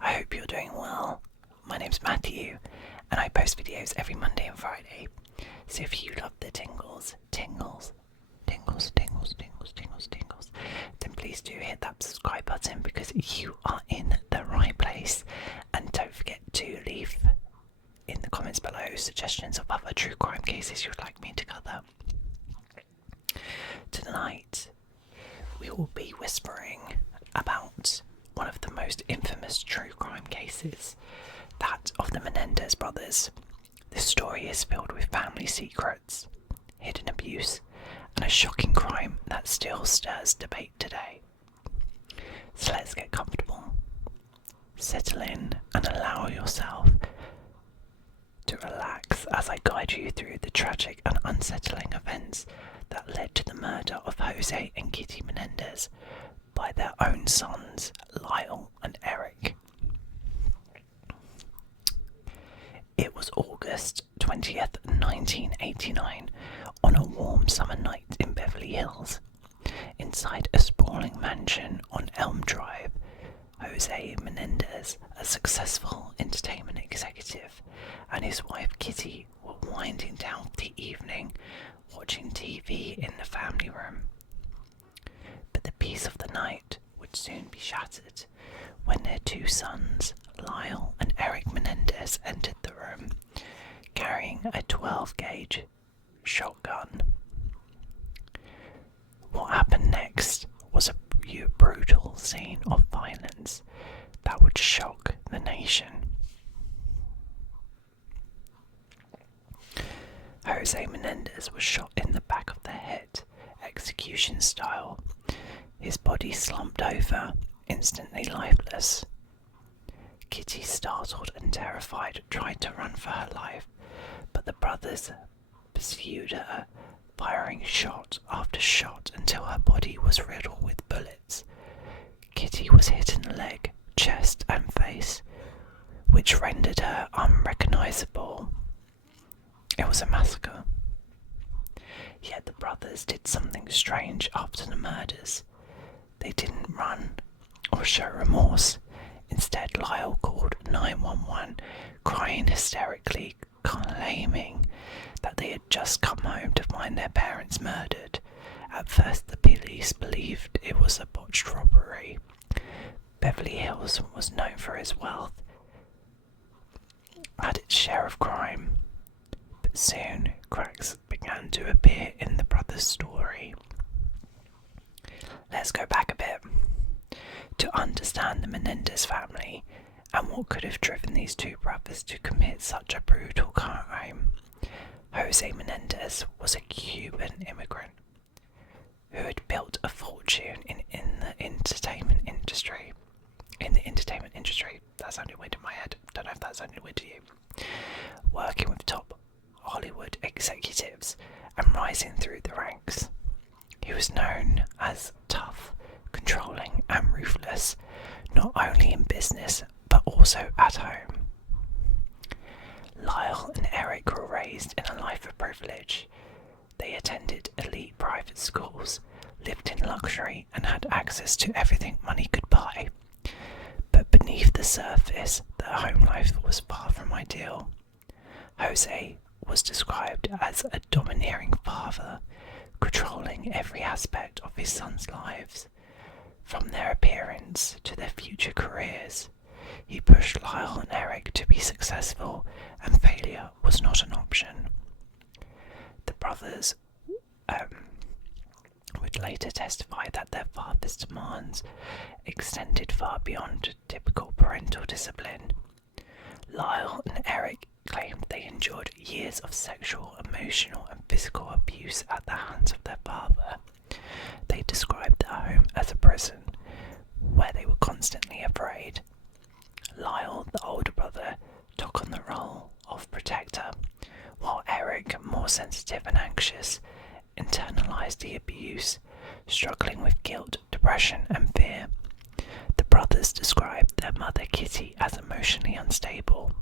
I hope you're doing well. My name's Matthew, and I post videos every Monday and Friday. So if you love the tingles, then please do hit that subscribe button because you are in the right place. And don't forget to leave in the comments below suggestions of other true crime cases you'd like me to cover. Tonight, we will be whispering about one of the most infamous true crime cases, that of the Menendez brothers. This story is filled with family secrets, hidden abuse, and a shocking crime that still stirs debate today. So let's get comfortable, settle in, and allow yourself to relax as I guide you through the tragic and unsettling events that led to the murder of José and Kitty Menendez by their own sons, Lyle and Erik. It was August 20th, 1989, on a warm summer night in Beverly Hills. Inside a sprawling mansion on Elm Drive, José Menendez, a successful entertainment executive, and his wife Kitty were winding down the evening, watching TV in the family room. But the peace of the night would soon be shattered when their two sons, Lyle and Erik Menendez, entered the room, carrying a 12-gauge shotgun. What happened next was a brutal scene of violence that would shock the nation. José Menendez was shot in the back of the head, execution style. His body slumped over, instantly lifeless. Kitty, startled and terrified, tried to run for her life, but the brothers pursued her, firing shot after shot until her body was riddled with bullets. Kitty was hit in the leg, chest and face, which rendered her unrecognisable. It was a massacre. Yet the brothers did something strange after the murders. They didn't run or show remorse. Instead, Lyle called 911, crying hysterically, claiming that they had just come home to find their parents murdered. At first, the police believed it was a botched robbery. Beverly Hills was known for its wealth, had its share of crime, but soon cracks began to appear in the brothers' story. Let's go back a bit to understand the Menendez family and what could have driven these two brothers to commit such a brutal crime. José Menendez was a Cuban immigrant who had built a fortune in the entertainment industry. That sounded weird in my head. Don't know if that sounded weird to you. Working with top Hollywood executives and rising through the ranks. He was known as tough, controlling and ruthless, not only in business but also at home. Lyle and Erik were raised in a life of privilege. They attended elite private schools, lived in luxury and had access to everything money could buy. But beneath the surface, their home life was far from ideal. José was described as a domineering father, controlling every aspect of his sons' lives. From their appearance to their future careers, he pushed Lyle and Erik to be successful, and failure was not an option. The brothers would later testify that their father's demands extended far beyond typical parental discipline. Lyle and Erik claimed they endured years of sexual, emotional and physical abuse at the hands of their father. They described their home as a prison, where they were constantly afraid. Lyle, the older brother, took on the role of protector, while Erik, more sensitive and anxious, internalized the abuse, struggling with guilt, depression and fear. The brothers described their mother Kitty as emotionally unstable.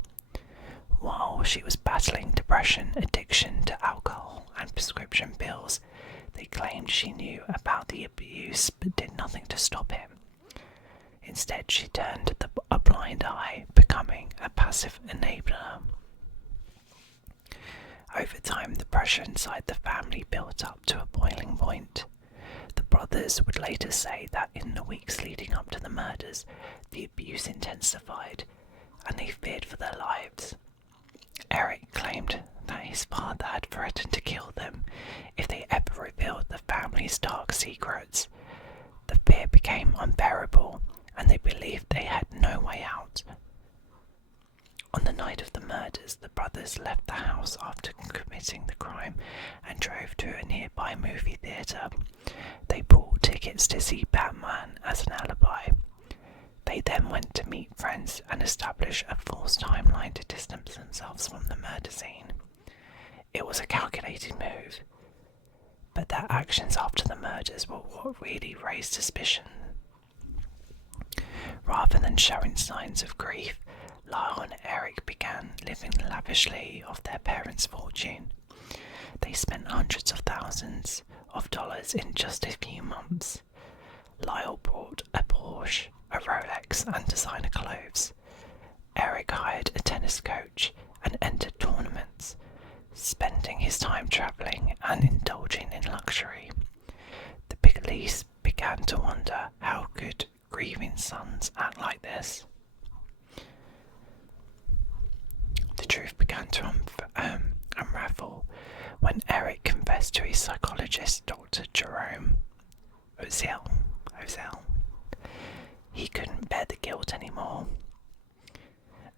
While she was battling depression, addiction to alcohol and prescription pills, they claimed she knew about the abuse but did nothing to stop him. Instead, she turned a blind blind eye, becoming a passive enabler. Over time, the pressure inside the family built up to a boiling point. The brothers would later say that in the weeks leading up to the murders, the abuse intensified, and they feared for their lives. Erik claimed that his father had threatened to kill them if they ever revealed the family's dark secrets. The fear became unbearable, and they believed they had no way out. On the night of the murders, the brothers left the house after committing the crime and drove to a nearby movie theatre. They bought tickets to see Batman as an alibi. They then went to meet friends and establish a false timeline to distance themselves from the murder scene. It was a calculated move, but their actions after the murders were what really raised suspicion. Rather than showing signs of grief, Lyle and Erik began living lavishly off their parents' fortune. They spent hundreds of thousands of dollars in just a few months. Lyle bought a Porsche, a Rolex, and designer clothes. Erik hired a tennis coach and entered tournaments, spending his time travelling and indulging in luxury. The police began to wonder, how could grieving sons act like this? The truth began to unravel when Erik confessed to his psychologist, Dr. Jerome José. He couldn't bear the guilt anymore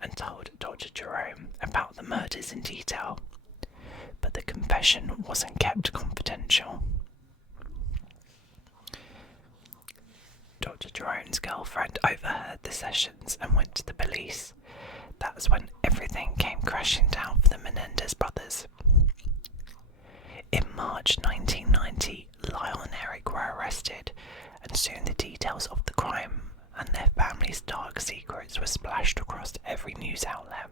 and told Dr. Jerome about the murders in detail, but the confession wasn't kept confidential. Dr. Jerome's girlfriend overheard the sessions and went to the police. That's when everything came crashing down for the Menendez brothers. In March 1990, Lyle and Erik were arrested, and soon the details of the crime and their family's dark secrets were splashed across every news outlet.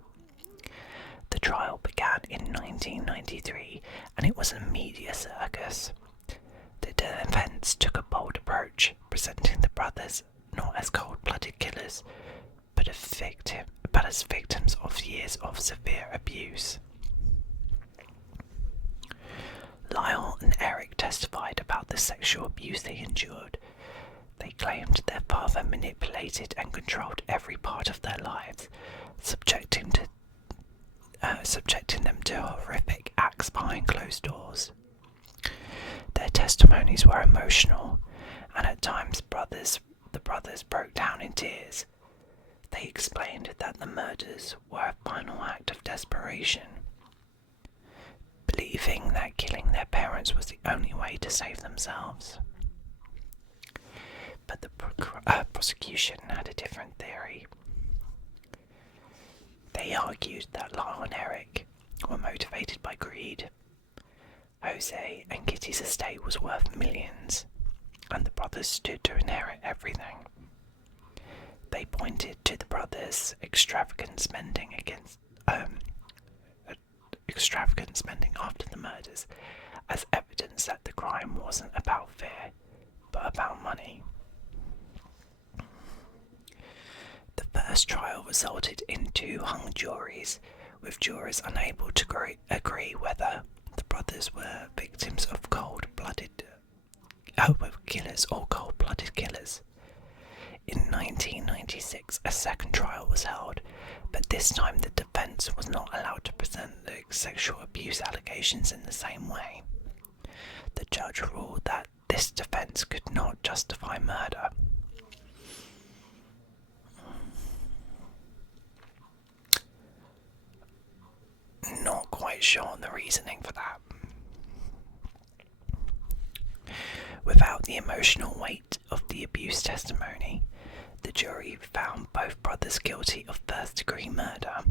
The trial began in 1993, and it was a media circus. The defense took a bold approach, presenting the brothers not as cold-blooded killers, but as victims of years of severe abuse. Lyle and Erik testified about the sexual abuse they endured. They claimed their father manipulated and controlled every part of their lives, subjecting them to horrific acts behind closed doors. Their testimonies were emotional, and at times the brothers broke down in tears. They explained that the murders were a final act of desperation, believing that killing their parents was the only way to save themselves. But the prosecution had a different theory. They argued that Lyle and Erik were motivated by greed. José and Kitty's estate was worth millions, and the brothers stood to inherit everything. They pointed to the brothers' extravagant spending after the murders as evidence that the crime wasn't about fear, but about money. The first trial resulted in 2 hung juries, with jurors unable to agree whether the brothers were victims of cold-blooded killers or cold-blooded killers. In 1996, a second trial was held, but this time the defense was not allowed to present the sexual abuse allegations in the same way. The judge ruled that this defense could not justify murder. Not quite sure on the reasoning for that. Without the emotional weight of the abuse testimony, the jury found both brothers guilty of first-degree murder.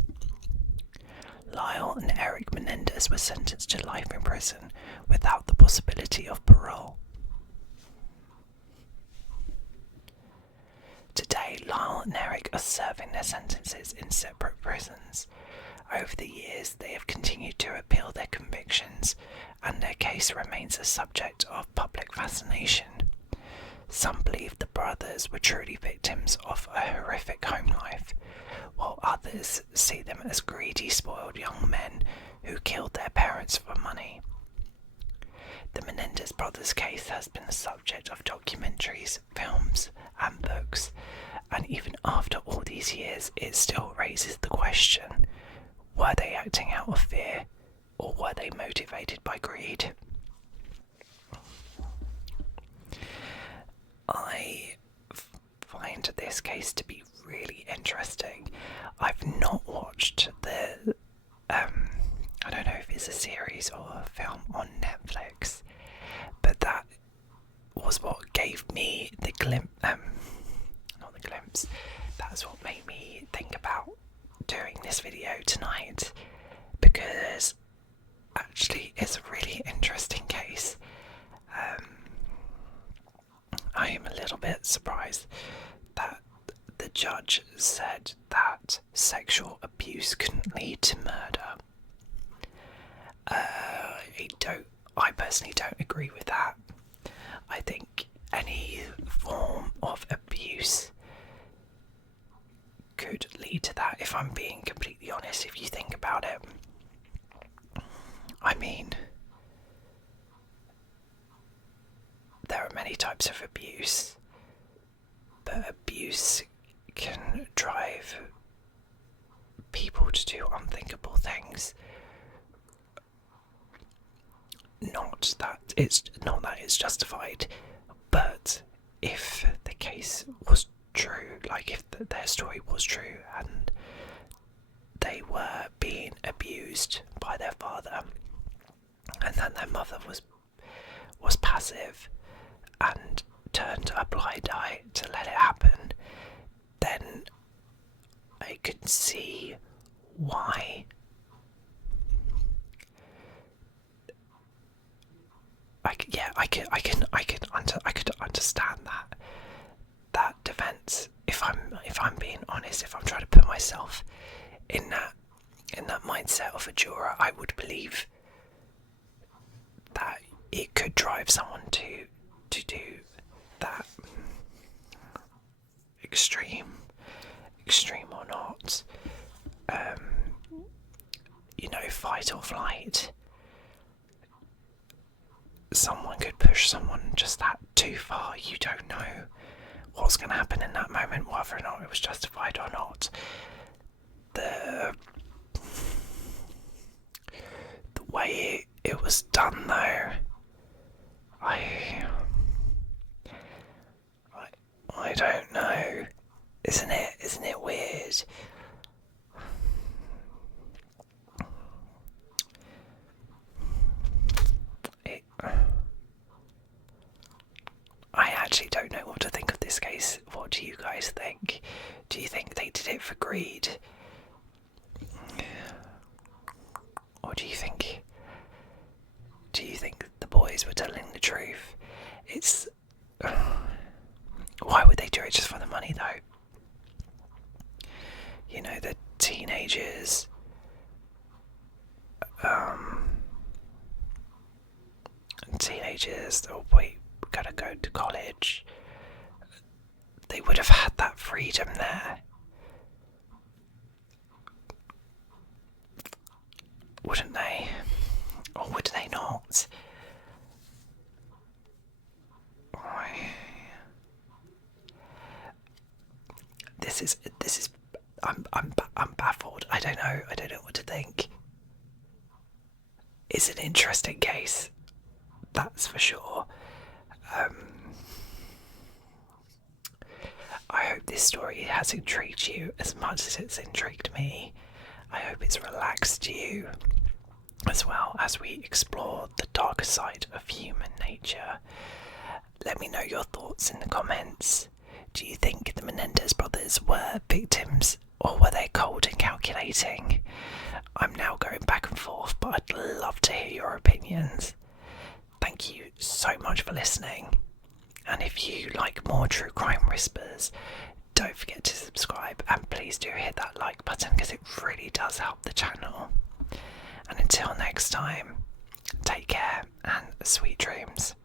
Lyle and Erik Menendez were sentenced to life in prison without the possibility of parole. Today, Lyle and Erik are serving their sentences in separate prisons. Over the years, they have continued to appeal their convictions, and their case remains a subject of public fascination. Some believe the brothers were truly victims of a horrific home life, while others see them as greedy, spoiled young men who killed their parents for money. The Menendez brothers' case has been the subject of documentaries, films, and books, and even after all these years, it still raises the question: were they acting out of fear, or were they motivated by greed? I find this case to be really interesting. I've not watched the I don't know if it's a series or a film on Netflix, but that was what gave me the glimpse, that's what made me think about doing this video tonight, because actually it's a really interesting case. I am a little bit surprised that the judge said that sexual abuse couldn't lead to murder. I personally don't agree with that. I think any form of abuse could lead to that, if I'm being completely honest, if you think about it. I mean, there are many types of abuse, but abuse can drive people to do unthinkable things. Not that it's justified, but if the case was true, like if their story was true and they were being abused by their father, and then their mother was passive and turned a blind eye to let it happen, then I could see why I could understand that defense. If I'm being honest, if I'm trying to put myself in that mindset of a juror, I would believe that it could drive someone to do that, extreme or not, fight or flight. Someone could push someone just that too far. You don't know what's going to happen in that moment, whether or not it was justified or not. The way it was done, though, I don't know. Isn't it weird? I actually don't know what to think of this case. What do you guys think? Do you think they did it for greed? Or do you think the boys were telling the truth? It's why would they do it just for the money, though? The teenagers, oh wait, gotta go to college. They would have had that freedom there, wouldn't they? Or would they not? This is. I'm baffled. I don't know what to think. It's an interesting case, that's for sure. I hope this story has intrigued you as much as it's intrigued me. I hope it's relaxed you, as well as we explore the darker side of human nature. Let me know your thoughts in the comments. Do you think the Menendez brothers were victims, or were they cold and calculating? I'm now going back and forth, but I'd love to hear your opinions. Thank you so much for listening. And if you like more true crime whispers, don't forget to subscribe, and please do hit that like button because it really does help the channel. And until next time, take care and sweet dreams.